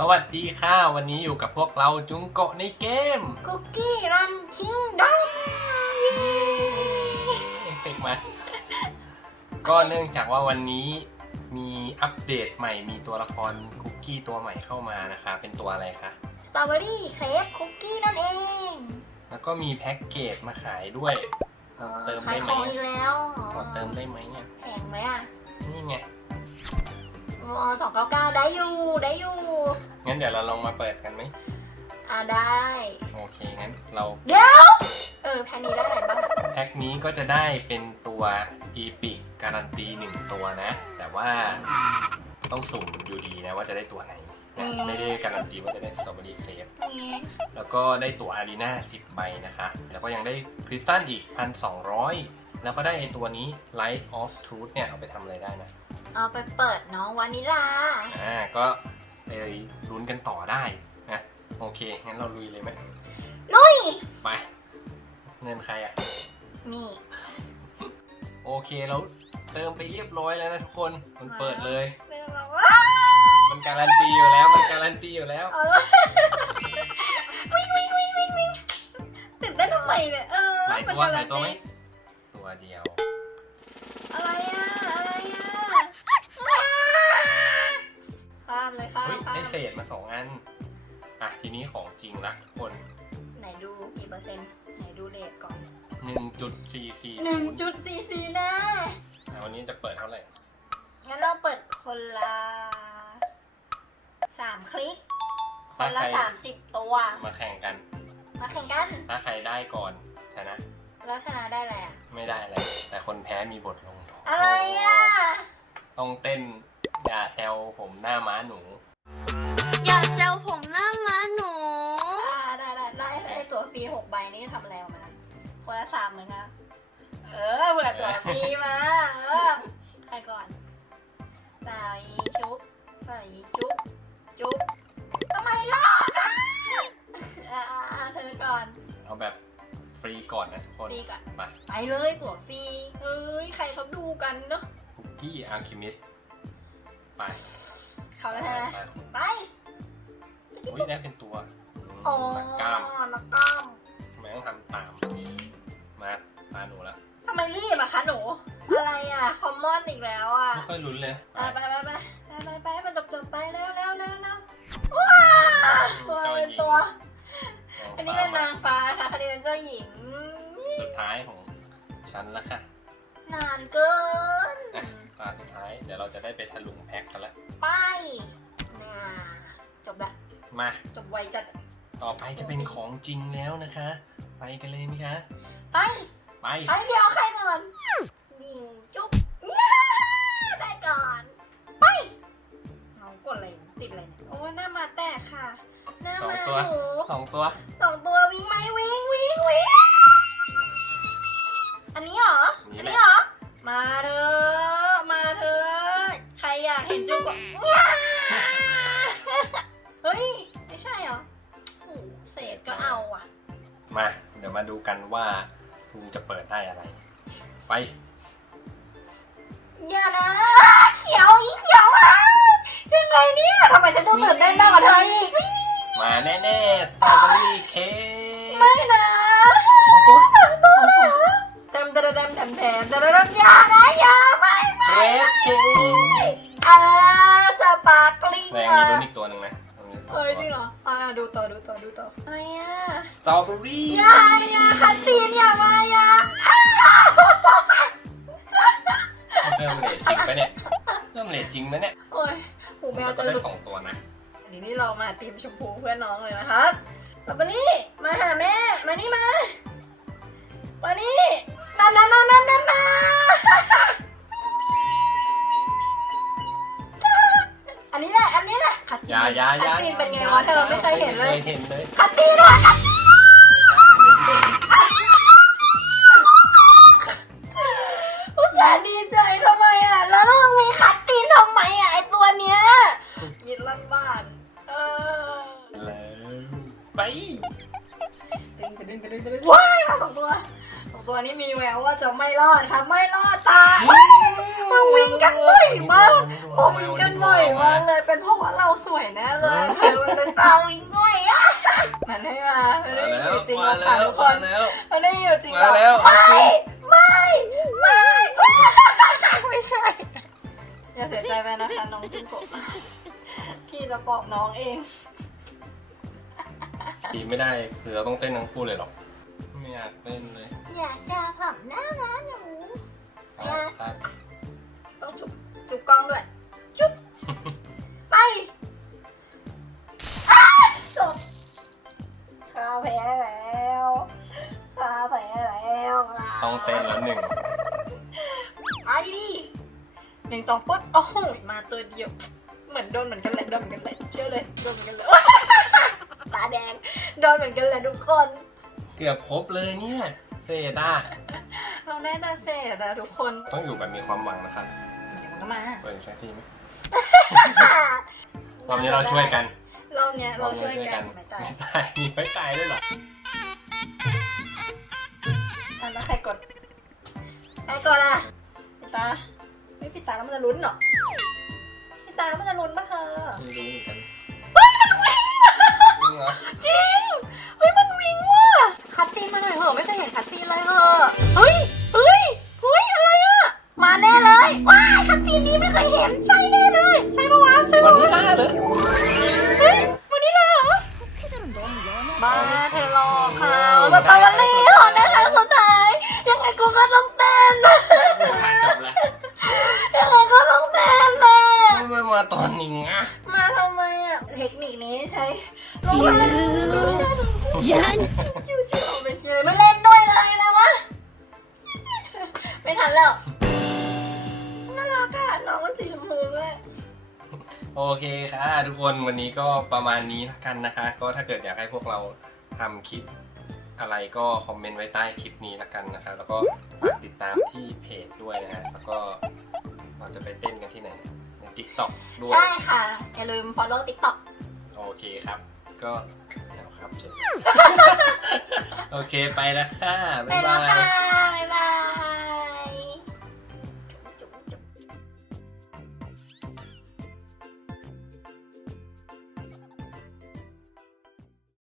สวัสดีค่ะ วันนี้อยู่กับพวกเราจุงโกะในเกม คุกกี้รันชิงดองเอฟเฟกต์มา ก็เนื่องจากว่าวันนี้มีอัปเดตใหม่มีตัวละครคุกกี้ตัวใหม่เข้ามานะคะ เป็นตัวอะไรคะสตรอเบอรี่เครปคุกกี้นั่นเอง แล้วก็มีแพ็กเกจมาขายด้วยเออเติมขาได้ยไหขมองอีกแล้ว ขอเติมได้ไหมเนี่ยแพงไหมอะ นี่ไง อ๋อสองเก้าเก้าได้อยู่ได้อยู่ งั้นเดี๋ยวเราลองมาเปิดกันไหมอ่าได้ โอเคงั้นเราเดี๋ยว เออแพนนี้ได้อะไรบ้างแพ็กนี้ก็จะได้เป็นตัวอีพิกการันตีหนึ่งตัวนะ แต่ว่าต้องสุ่มอยู่ดีนะว่าจะได้ตัวไหนนะไม่ได้การันตีว่าจะได้สตรอเบอรี่เครปนี่แล้วก็ได้ตั๋วอารีนา10 ใบนะคะ แล้วก็ยังได้คริสตัลอีก 1,200 แล้วก็ได้ไอตัวนี้ Light of Truth เนี่ย เอาไปทำอะไรได้นะ เอาไปเปิดน้องวานิลา อ่าก็ไปลุ้นกันต่อได้นะโอเค งั้นเราลุยเลยไหมลุย ไปเงินใครอะ่ะ นี่ โอเคเราเติมไปเรียบร้อยแล้วนะทุกคน มันเปิดเลยเป็นแบบว่ามันการันตีอยู่แล้ว มันการันตีอยู่แล้วเออวิ่งวิ่งวิ่งวิ่งวิ่งตื่นเต้นทำไมเนี่ยเออหลายตัวมันหกำลายตัวไหมดีตัวเดียว อะไรอะ ษมาสองอัน อะ ทีนี้ของจริงละทุกคนไหนดูกี่เปอร์เซ็นต์ไหนดูเลทก่อน1.44หนึ่งจุดสี่สี่แน่อะวันนี้จะเปิดเท่าไหร่ งั้นเราเปิดคนละสามคลิก คนละถ้าใครสามสิบตัว มาแข่งกัน มาแข่งกัน ถ้าใครได้ก่อนชนะ แล้วชนะได้อะไรอะ ไม่ได้อะไร แต่คนแพ้มีบทลงโทษ อะไรอะ ต้องเต้นอย่าแซวผมหน้าม้าหนู อย่าแซวผมหน้าม้าหนู อ่าได้ได้ได้ไอตัวฟรีหกใบนี่ทำอะไรออกมาคนละสามเหมือนกันเออเบื่อตัวฟรีมาเออใครก่อนสาวยีจุ๊บสาวยีจุ๊บจุ๊บทำไมลอกอะอ่าอ่าอ่าเธอก่อนเอาแบบฟรีก่อนนะทุกคนฟรีก่อนมาไปเลยตัวฟรีเฮ้ยใครเขาดูกันเนาะคุกกี้อัลคิมิสไปเขาแล้วใช่ไหมไปไป อุ้ยได้เป็นตัวอืมอ๋อนักกล้ามนักกล้ามทำไมต้องทำตาม มาตาหนูแล้วทำไมรีบอะคะหนู อะไรอะคอมมอนอีกแล้วอะไม่ค่อยลุ้นเลย ไปไปไปไปไปไปไปมันจบจบไปเร็วเร็วเร็วเร็วว้าวตัวเป็นตัว อันนี้เป็นนางฟ้าค่ะคันนี้เป็นเจ้าหญิง สุดท้ายของฉันแล้วค่ะ นานเกินอะตาสุดท้าย เดี๋ยวเราจะได้ไปทะลุงแพ็คกันแล้วไปน่าจบละ มาจบไวจัด ต่อไปจะเป็นของจริงแล้วนะคะ ไปกันเลยไหมคะ ไป ไป ไปเดี๋ยวใครก่อน ยิงจุ๊บย่าได้ก่อน ไปเอากดอะไรติดอะไรเนี่ยโอ้หน้ามาแตกค่ะ หน้ามาสองตัวหนูสองตัวสองตัววิ่งไหมวิ่งวิ่งวิ่งอันนี้เหรอนี่อันแหละนี้เหรอ มาเถอะมาเถอะใครอยากเห็นจุ๊บ ก็เอาอะ มา เดี๋ยวมาดูกันว่าลุงจะเปิดได้อะไร ไป อย่านะเขียวอีเขียวอะยังไงเนี่ยทำไมฉันดูตื่นเต้นมากกว่าเธออีกไม่ไม่มาแน่ๆสตรอเบอรี่เค้กไม่นะสองตัวสองตัวเต็มเต็มเต็มเต็มเต็มเต็มเต็มอย่านะอย่าไม่ไม่เรดเค้กอ่าสปาร์คลิงแต่ยังมีลุ้นอีกตัว ยจริงเหรออ่าดูต่อดูต่อดูต่ออะไรอะสตรอเบอรี่อย่าอย่าคันตีนอย่ามาอย่าเริ่มเลทจริงปะเนี่ยเริ่มเลทจริงนะเนี่ยโอ้ยหูแมวเราจะจะได้หลุดสองตัวนะอันนี้นี่เรามาทีมชมพูเพื่อนน้องเลยนะครับแล้วมานี่มาหาแม่ มานี่มามานี่นั่นนั่นนั่นนั่นนั่น นั่นอันนี้แหละ อันนี้แหละคัดอยาอยาอคัดยาตีนเป็นไงวะเธอไม่เคยเห็นเลยเห็นเลยคัดตีนว่ะคัดตีนอุตส่าห์ดีใจทำไมอะ แล้วมึงมีคัดตีนทำไมอะไอตัวเนี้ยยินลั่นบ้าน เออ แล้วไปตึง กระเด็นกระเด็นกระเด็นว้ายมาสองตัวสองตัวนี้มีแววว่าจะไม่รอดครับไม่รอดตายมาวิ่งกันบ่อยมากมาวิ่งกันบ่อยมากเลยเป็นเพราะว่าเราสวยแน่เลยเธอมันเป็นตาวิ่งบ่อยอะมันให้มามันมาไม่มีแล้อวยู่จริงหรมาอกค่ะแล้วทุกคมานแล้วมันไม่มีอยู่จริงหรมาอกแล้วไม่ไม่ไม่ไม่ใช่อย่าเสียใจไปนะคะน้องจุ๊บกบพี่จะบอกน้องเอง ดีไม่ได้คือเราต้องเต้นทั้งคู่เลยหรอก ไม่อยากเต้นเลย อย่าแซวผมหน้าร้านหนู เอาครับต้องจุบจุบกล้องด้วย จุบไปอ้าจบข้าแพ้แล้วข้าแพ้แล้วต้องเต้นแล้วหนึ่งไปดิหนึ่งสองปุ๊บโอ้โหมาตัวเดียว เหมือนโดนเหมือนกันเลยโดนเหมือนกันเลยเชื่อเลยโดนเหมือนกันเลยตาแดง โดนเหมือนกันเลยทุกคน เกือบครบเลยเนี่ยเซต้าเราได้แต่เศษอะทุกคนต้องอยู่แบบมีความหวังนะครับเดี๋ยวมันก็มา เปิดอีกสักทีไหมรอบนี้เราช่วยกัน รอบเนี้ยเราช่วยกันไม่ตายไม่ตายมีไม่ตายด้วยเหรออันแล้วใครกดใครกดอะพี่ตา ไม่พี่ตาแล้วมันจะลุ้นเหรอพี่ตาแล้วมันจะลุ้นปะเธอ ไม่รู้เหมือนกันเฮ้ยมันวิ่งจ ริงเหรอจริงเฮ้ยมันวิ่งว่ะคัตตีนมาหน่อยเหอะไม่เคยเห็นคัตตีนเลยเหอะเฮ้ย ไม่ทันแล้วน่ารักอะน้องมันสีชมพูด้วยโอเคค่ะ ทุกคนวันนี้ก็ประมาณนี้ละกันนะคะ ก็ถ้าเกิดอยากให้พวกเราทำคลิปอะไรก็คอมเมนต์ไว้ใต้คลิปนี้ละกันนะคะ แล้วก็ฝากติดตามที่เพจด้วยนะฮะแล้วก็เราจะไปเต้นกันที่ไหนใน TikTok ด้วย ใช่ค่ะ อย่าลืม follow TikTok โอเคครับ ก็เดี๋ยวครับเชิญ โอเคไปแล้วค่ะ ไปบ๊ายแล้บาวยค่ะบ๊ายบาย